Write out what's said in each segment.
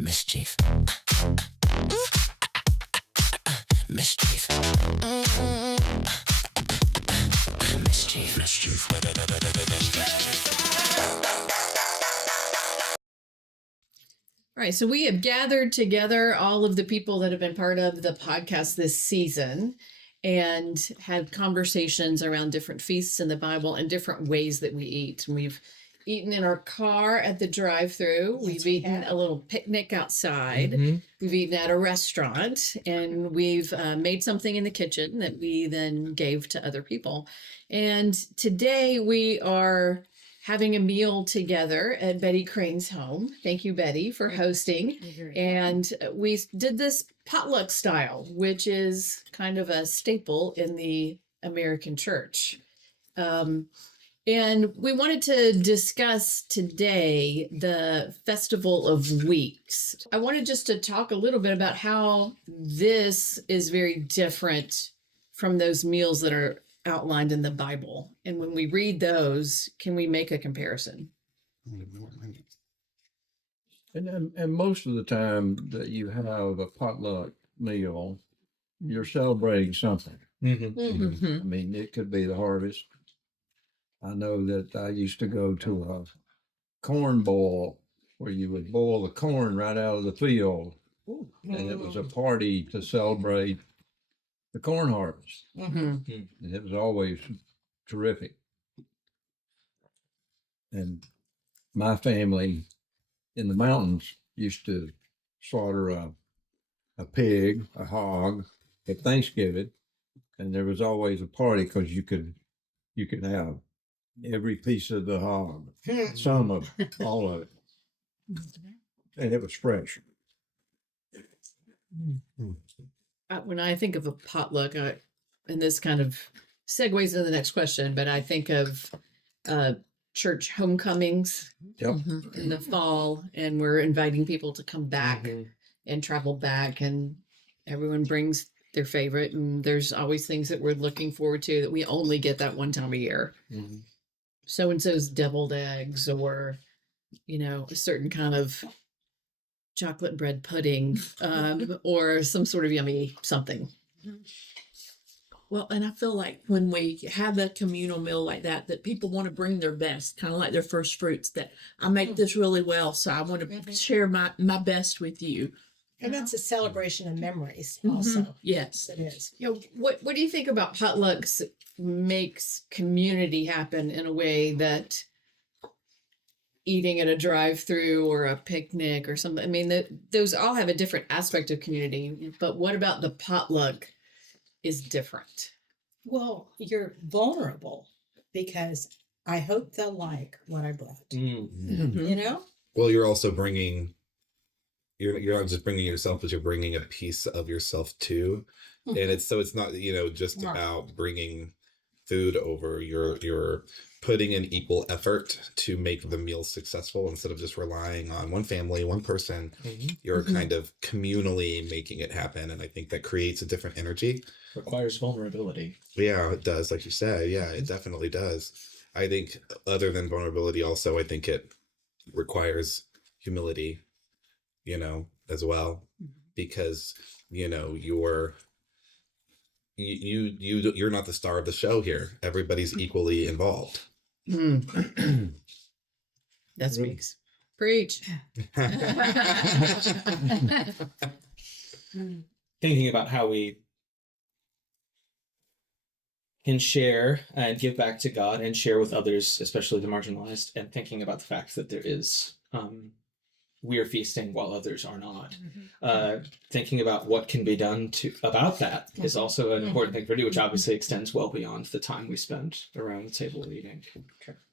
Mischief. Mischief. Mischief. Mischief. All right, so we have gathered together all of the people that have been part of the podcast this season and had conversations around different feasts in the Bible and different ways that we eat. And we've eaten in our car at the drive-thru. We've eaten a little picnic outside. Mm-hmm. We've eaten at a restaurant, and we've made something in the kitchen that we then gave to other people. And today we are having a meal together at Betty Crane's home. Thank you, Betty, for hosting. And we did this potluck style, which is kind of a staple in the American church. And we wanted to discuss today the Festival of Weeks. I wanted just to talk a little bit about how this is very different from those meals that are outlined in the Bible. And when we read those, can we make a comparison? And most of the time that you have a potluck meal, you're celebrating something. Mm-hmm. I mean, it could be the harvest. I know that I used to go to a corn boil where you would boil the corn right out of the field. And it was a party to celebrate the corn harvest. Mm-hmm. And it was always terrific. And my family in the mountains used to slaughter a pig, a hog at Thanksgiving, and there was always a party because you could have every piece of the hog, some of it, all of it, and it was fresh. When I think of a potluck, and this kind of segues into the next question, but I think of church homecomings in the fall, and we're inviting people to come back and travel back, and everyone brings their favorite, and there's always things that we're looking forward to that we only get that one time a year. So-and-so's deviled eggs, or, a certain kind of chocolate bread pudding, or some sort of yummy something. Well, and I feel like when we have a communal meal like that people want to bring their best, kind of like their first fruits, that I make this really well, so I want to share my best with you. And that's a celebration of memories also. Yes. It is. What do you think about potlucks makes community happen in a way that eating at a drive-through or a picnic or something? I mean, those all have a different aspect of community, but what about the potluck is different? Well, you're vulnerable because I hope they'll like what I brought. Well, you're also bringing, you're not just bringing yourself, but you're bringing a piece of yourself too. And it's not, just about bringing food over. You're putting in equal effort to make the meal successful instead of just relying on one family, one person. You're kind of communally making it happen. And I think that creates a different energy. Requires vulnerability. Yeah, it does. Like you said, yeah, it definitely does. I think other than vulnerability also, I think it requires humility, as well, because, you're not the star of the show here. Everybody's equally involved. That speaks. Preach. Thinking about how we can share and give back to God and share with others, especially the marginalized, and thinking about the fact that there is we're feasting while others are not. Thinking about what can be done about that is also an important thing for do, which obviously extends well beyond the time we spend around the table eating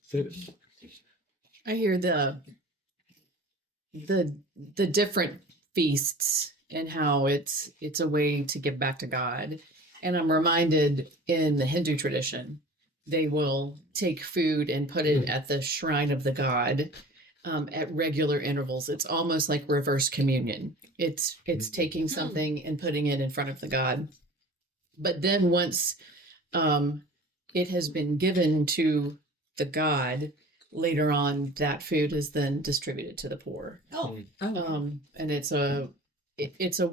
food. I hear the different feasts and how it's a way to give back to God. And I'm reminded in the Hindu tradition, they will take food and put it at the shrine of the god at regular intervals. It's almost like reverse communion. It's taking something and putting it in front of the god. But then once it has been given to the god, later on, that food is then distributed to the poor. Oh, And it's a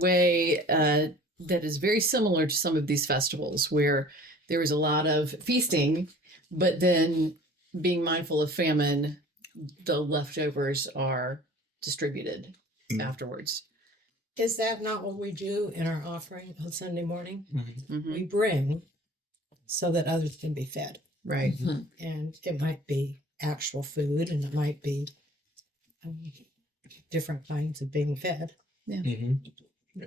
way that is very similar to some of these festivals where there is a lot of feasting, but then being mindful of famine, the leftovers are distributed afterwards. is that not what we do in our offering on Sunday morning? Mhm. We bring so that others can be fed. Right. And it might be actual food and it might be different kinds of being fed. Mhm.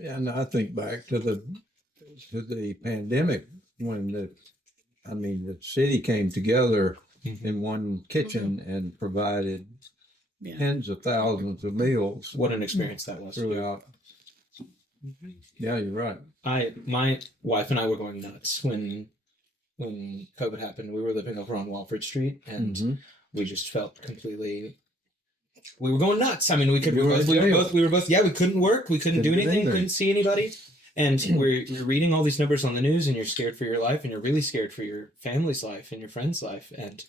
And I think back to the pandemic when the city came together in one kitchen and provided Yeah. tens of thousands of meals What an experience that was. throughout. Yeah, you're right. My wife and I were going nuts when COVID happened. We were living over on Walford Street, and Mhm. we just felt completely. We were going nuts. I mean, we You were in jail. we were both. Yeah, we couldn't work. We couldn't do Couldn't get in anything. there. Couldn't see anybody. And you're reading all these numbers on the news, and you're scared for your life, and you're really scared for your family's life and your friend's life, and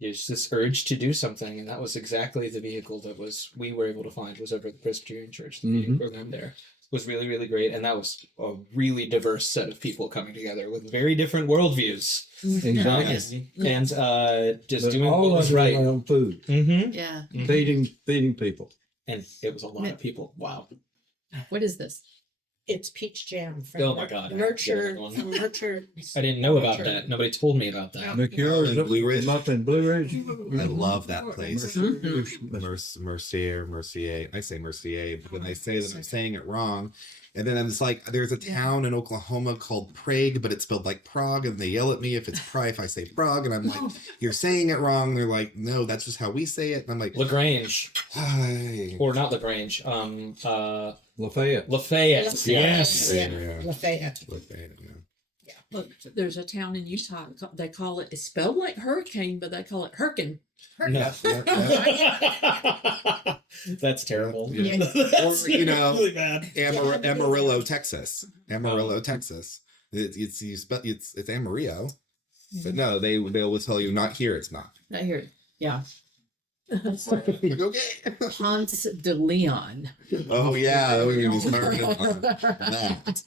there's this urge to do something, and that was exactly the vehicle that we were able to find was over at the Presbyterian Church. The feeding program there was really, really great, and that was a really diverse set of people coming together with very different worldviews. Exactly. And just But doing all what was of right. their own food, Mm-hmm. Yeah. feeding people. And it was a lot of people. Wow. What is this? It's peach jam from Oh my God. Nurture. Yeah, that Nurture. I didn't know about that. Nobody told me about that. Liqueurs And Blue Ridge. up in Blue Ridge. I love that place. Mercier. Mercier. I say Mercier, but then they say that I'm saying it wrong. And then I'm just like, there's a town in Oklahoma called Prague, but it's spelled like Prague, and they yell at me if I say Prague, and I'm like, you're saying it wrong. And they're like, no, that's just how we say it. And I'm like, LaGrange. hi. Or not LaGrange. Lafayette. Lafayette. Yes. Yeah. Lafayette. Yeah. Look, there's a town in Utah. They call it. It's spelled like hurricane, but they call it Hurricane. No. That's terrible. Yeah. That's Or, you know, really bad. Amarillo, Texas. Amarillo, Texas. It's Amarillo, but no, they always tell you not here. It's not. Not here. Yeah. Okay. Ponce de Leon. Oh yeah, we're gonna be starting on that.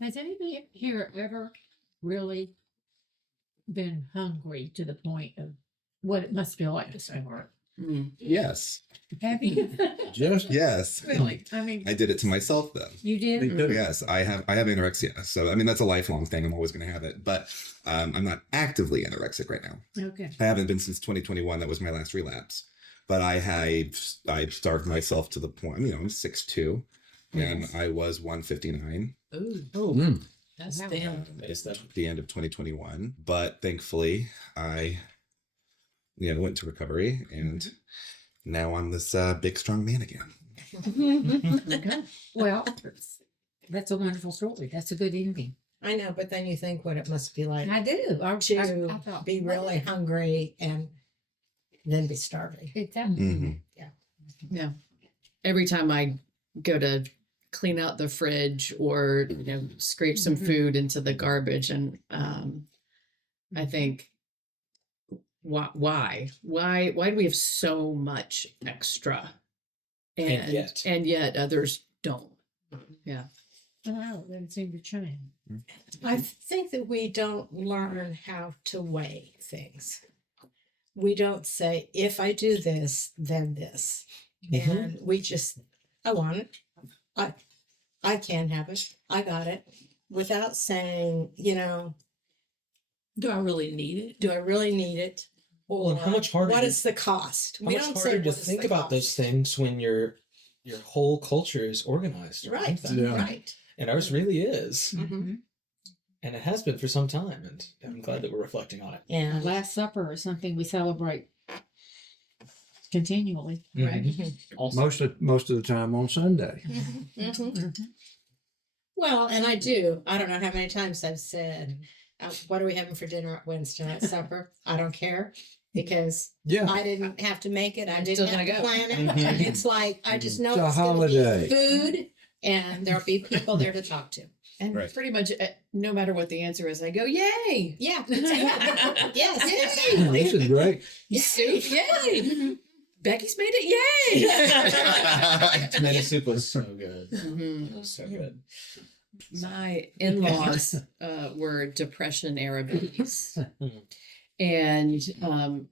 Has anybody here ever really been hungry to the point of what it must feel like to summer? Yes. Have you? Just Yes. Really? I mean, I did it to myself though. you did? Me too. Yes, I have anorexia. So I mean that's a lifelong thing. I'm always gonna have it. But I'm not actively anorexic right now. Okay. I haven't been since 2021. That was my last relapse. But I starved myself to the point, I'm 6'2", and I was 159 Oh, that's Wow. damn. Is that at the end of 2021. But thankfully, I went to recovery, and now I'm this big, strong man again. Okay. Well, that's a wonderful story. That's a good ending. I know, but then you think what it must be like I do. to I thought, be really hungry and then be starving. It's Mhm. Yeah. Every time I go to clean out the fridge or scrape some food into the garbage, and I think, why do we have so much extra, and yet others don't? Yeah. Wow, it doesn't seem to change. I think that we don't learn how to weigh things. We don't say, if I do this, then this. And we just, I want it. I can have it. I got it. Without saying, Do I really need it? do I really need it? Or Well, how much harder what to- is the cost? how much harder to think about those things when your whole culture is organized around Right, that. Yeah. right. And ours really is. Mm-hmm. And it has been for some time, and I'm glad that we're reflecting on it. And Last Supper is something we celebrate continually. right. Also, most of the time on Sunday. Well, and I don't know how many times I've said, what are we having for dinner at Wednesday night supper? I don't care because Yeah, I didn't have to make it. I I'm didn't still have to gonna go. plan it. Mhm. And it's like, I just know It's a it's gonna be holiday. food and there'll be people there to talk to. And Right. pretty much no matter what the answer is, I go, yay! Yeah. Yes. Yay! Exactly. This is great. Soup, yay! Becky's made it, yay! Tomato soup was so good. Mhm. It was so good. My in-laws were Depression era babies, and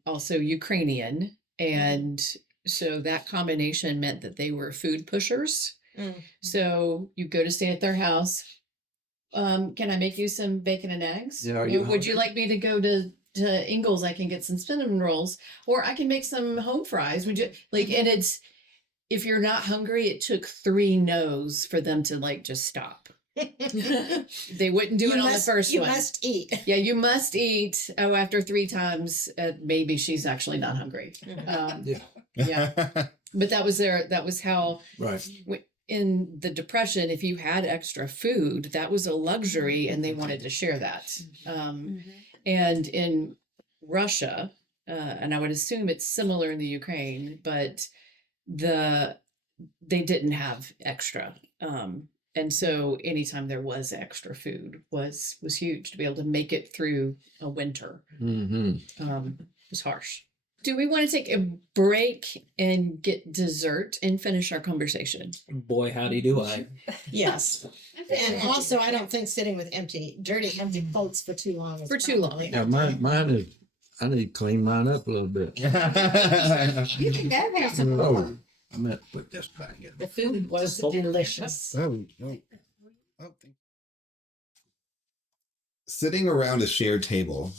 also Ukrainian, and so that combination meant that they were food pushers. Mm. So you go to stay at their house. Can I make you some bacon and eggs? Yeah, are Or you would you hungry? like me to go to Ingles? I can get some cinnamon rolls, or I can make some home fries. Would you like? And it's if you're not hungry, it took 3 no's for them to like just stop. They wouldn't do it on the first you one. must eat. Yeah, you must eat. Oh, after 3 times, maybe she's actually not hungry. Yeah. Yeah. But that was how Right. in the Depression, if you had extra food, that was a luxury and they wanted to share that. And in Russia, and I would assume it's similar in the Ukraine, but they didn't have extra. And so anytime there was extra food was huge to be able to make it through a winter. Was harsh. Do we want to take a break and get dessert and finish our conversation? Boy, howdy do I. Yes. And also, I don't think sitting with dirty, empty plates for too long. is For too long. probably- Now mine is. I need to clean mine up a little bit. You can have some. Oh, I meant to put this back in. The food was delicious. Sitting around a shared table,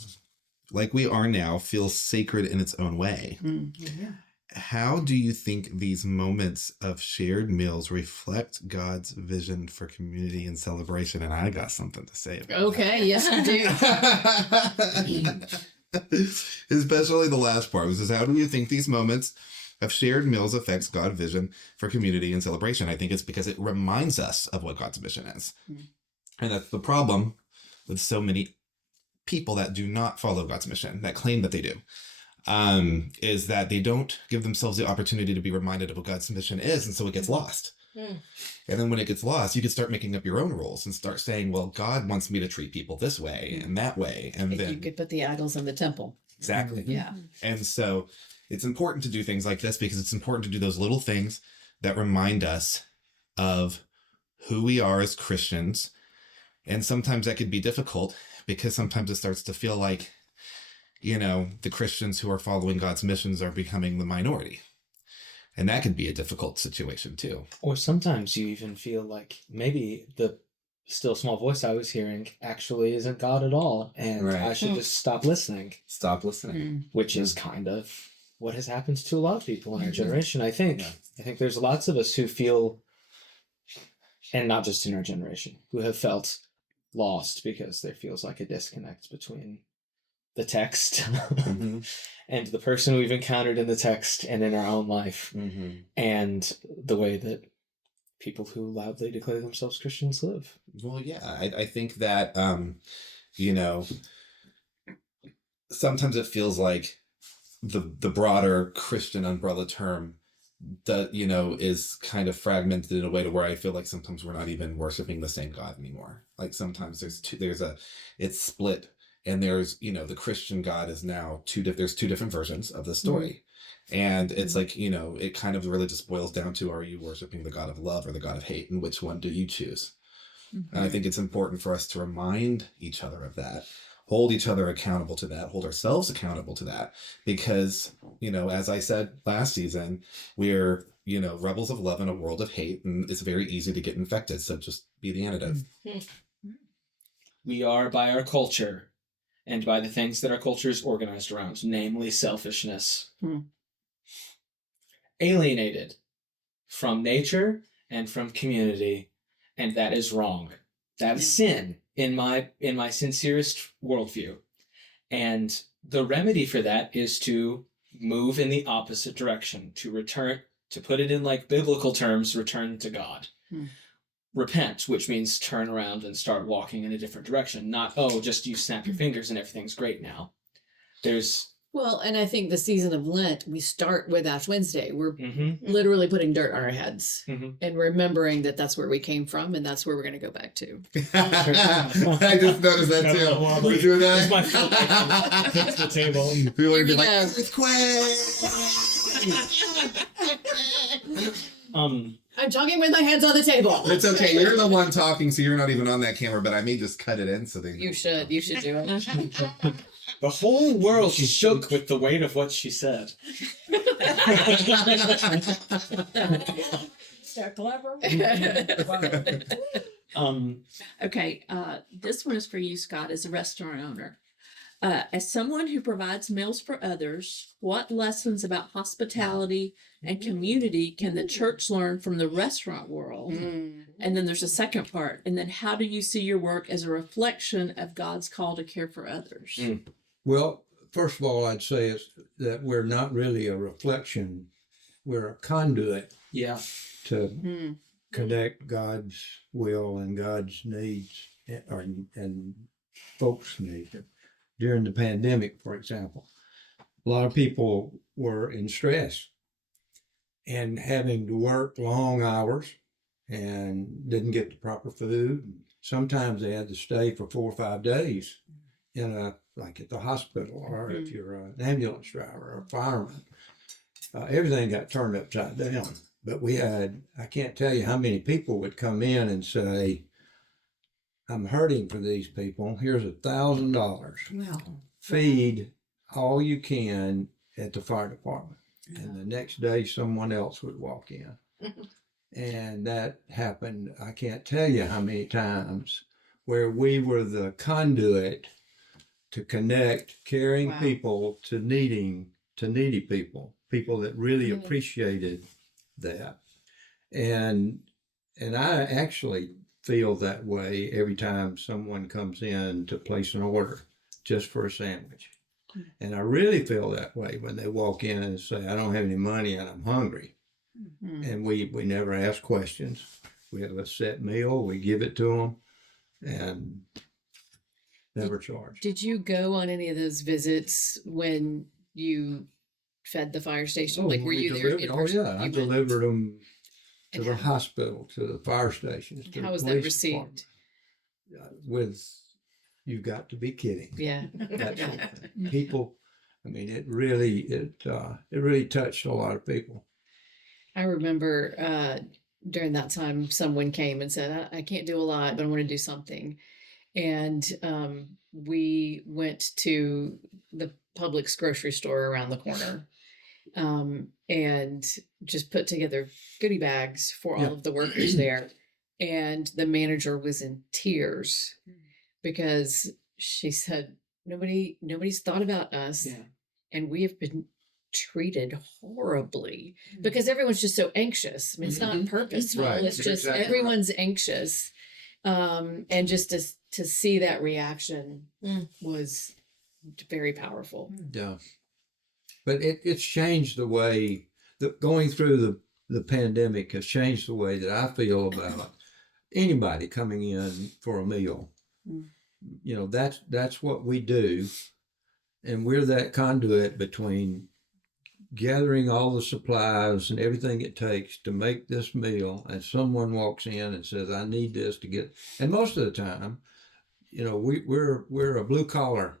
like we are now, feels sacred in its own way. How do you think these moments of shared meals reflect God's vision for community and celebration? And I got something to say about Okay, yes, you do. that. Especially the last part. This is how do you think these moments of shared meals affects God's vision for community and celebration? I think it's because it reminds us of what God's mission is. And that's the problem with so many people that do not follow God's mission, that claim that they do, is that they don't give themselves the opportunity to be reminded of what God's mission is, and so it gets lost. And then when it gets lost, you can start making up your own rules and start saying, well, God wants me to treat people this way and that way. And You then could put the idols in the temple. exactly. Yeah. And so it's important to do things like this because it's important to do those little things that remind us of who we are as Christians. And sometimes that could be difficult because sometimes it starts to feel like, the Christians who are following God's missions are becoming the minority. And that could be a difficult situation too. Or sometimes you even feel like maybe the still small voice I was hearing actually isn't God at all. And Right. I should just stop listening, Stop listening. which is kind of what has happened to a lot of people in our generation, I think. Yeah. I think there's lots of us who feel, and not just in our generation, who have felt lost because there feels like a disconnect between the text and the person we've encountered in the text and in our own life and the way that people who loudly declare themselves Christians live. Well, yeah, I think that, sometimes it feels like the broader Christian umbrella term that, is kind of fragmented in a way to where I feel like sometimes we're not even worshiping the same God anymore. Like sometimes it's split. And there's, the Christian God is now there's 2 different versions of the story. And it's like, it kind of really just boils down to, are you worshiping the God of love or the God of hate? And which one do you choose? And I think it's important for us to remind each other of that, hold each other accountable to that, hold ourselves accountable to that. Because, as I said last season, we're, rebels of love in a world of hate, and it's very easy to get infected. So just be the antidote. We are, by our culture and by the things that our culture is organized around, namely selfishness, alienated from nature and from community, and that is wrong. That is sin in my sincerest worldview. And the remedy for that is to move in the opposite direction, to return, to put it in like biblical terms, return to God. Repent, which means turn around and start walking in a different direction. Not, just you snap your fingers and everything's great now. There's Well, and I think the season of Lent, we start with Ash Wednesday. We're Mm-hmm. literally putting dirt on our heads Mhm. and remembering that that's where we came from and that's where we're going to go back to. I just noticed that too. We're doing that. It's my fault. I fixed the table. People are Here we like, go. earthquake. I'm talking with my hands on the table. It's okay. You're the one talking, so you're not even on that camera. But I may just cut it in so they. You should do it. The whole world shook with the weight of what she said. So clever. Okay, this one is for you, Scott, as a restaurant owner. As someone who provides meals for others, what lessons about hospitality and community can the church learn from the restaurant world? And then there's a second part. And then how do you see your work as a reflection of God's call to care for others? Well, first of all, I'd say is that we're not really a reflection. We're a conduit Yeah. to connect God's will and God's needs and folks' needs. During the pandemic, for example, a lot of people were in stress and having to work long hours and didn't get the proper food. Sometimes they had to stay for 4 or 5 days like at the hospital, or if you're an ambulance driver or a fireman. Everything got turned upside down. But I can't tell you how many people would come in and say, I'm hurting for these people. Here's $1,000. Wow. Feed all you can at the fire department. And the next day, someone else would walk in. And that happened, I can't tell you how many times, where we were the conduit to connect caring people to needy people that really appreciated that. And I actually feel that way every time someone comes in to place an order just for a sandwich. And I really feel that way when they walk in and say, I don't have any money and I'm hungry. And we never ask questions. We have a set meal, we give it to them, and never charge. Did you go on any of those visits when you fed the fire station? Like, were you there in person? Yeah, I You went? delivered them to And the how- hospital, to the fire stations. To How the was that police received? department. You've got to be kidding. Yeah. That sort of thing. People, I mean, it really touched a lot of people. I remember during that time, someone came and said, I can't do a lot, but I want to do something. And we went to the Publix grocery store around the corner and just put together goodie bags for all of the workers there. And the manager was in tears because she said, nobody's thought about us. Yeah. And we have been treated horribly because everyone's just so anxious. I mean, it's not purposeful. Right. It's just Exactly. everyone's anxious. And just to see that reaction was very powerful. Yeah. But it's changed the way going through the pandemic has changed the way that I feel about anybody coming in for a meal. You know, that's what we do. And we're that conduit between gathering all the supplies and everything it takes to make this meal, and someone walks in and says, I need this to get, and most of the time, you know, we're a blue collar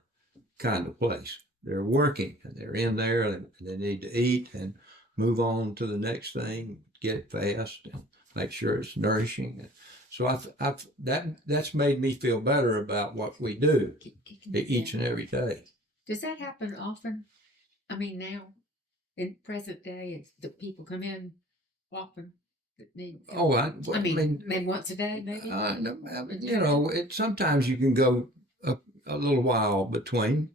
kind of place. They're working and they're in there and they need to eat and move on to the next thing, get it fast and make sure it's nourishing. So that's made me feel better about what we do each and every day. Does that happen often? I mean, now in present day, it's the people come in often that need. Oh, I mean, maybe once a day, maybe. You know, sometimes you can go a little while between,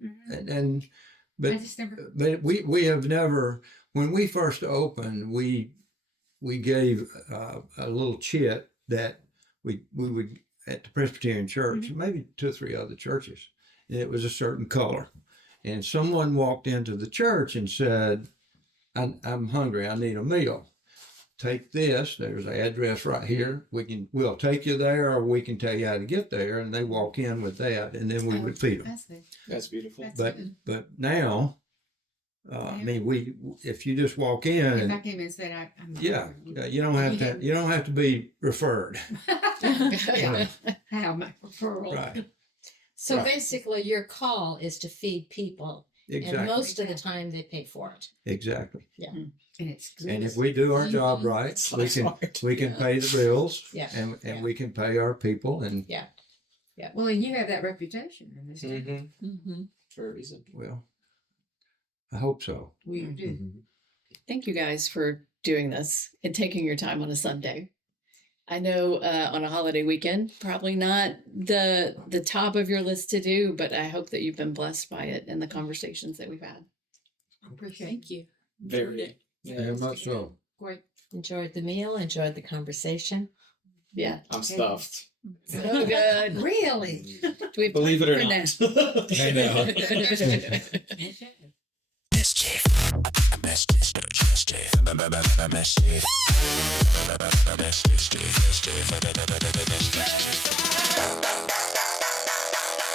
but I just never. But we have never. When we first opened, we gave a little chit that we would at the Presbyterian Church, maybe 2 or 3 other churches, and it was a certain color. And someone walked into the church and said, I'm hungry, I need a meal. Take this, there's an address right here. We'll take you there, or we can tell you how to get there. And they walk in with that, and then we would feed them. That's good. That's beautiful. That's But good. but now I mean, if you just walk in, If I and, came in and said I'm yeah, hungry, you don't have to. You don't have to be referred. yeah, I have my referral. Right. So Right. basically, your call is to feed people, Exactly. and most of the time they pay for it. Exactly. And it's good. And if we do our job Mhm. right, That's we can smart. we can pay the bills. Yeah. And Yeah. we can pay our people, and Well, and you have that reputation in this town. Mm-hmm. Mm-hmm. For a reason. well, I hope so. We do. Mhm. Thank you guys for doing this and taking your time on a Sunday. I know on a holiday weekend, probably not the top of your list to do, but I hope that you've been blessed by it and the conversations that we've had. Thank you. Very. Very much so. Great. Enjoyed the meal, enjoyed the conversation. Yeah. I'm stuffed. So good. Really? Do we have Believe it or time not. for I know. Mischief. Mischief. Mischief. Mischief. Mischief.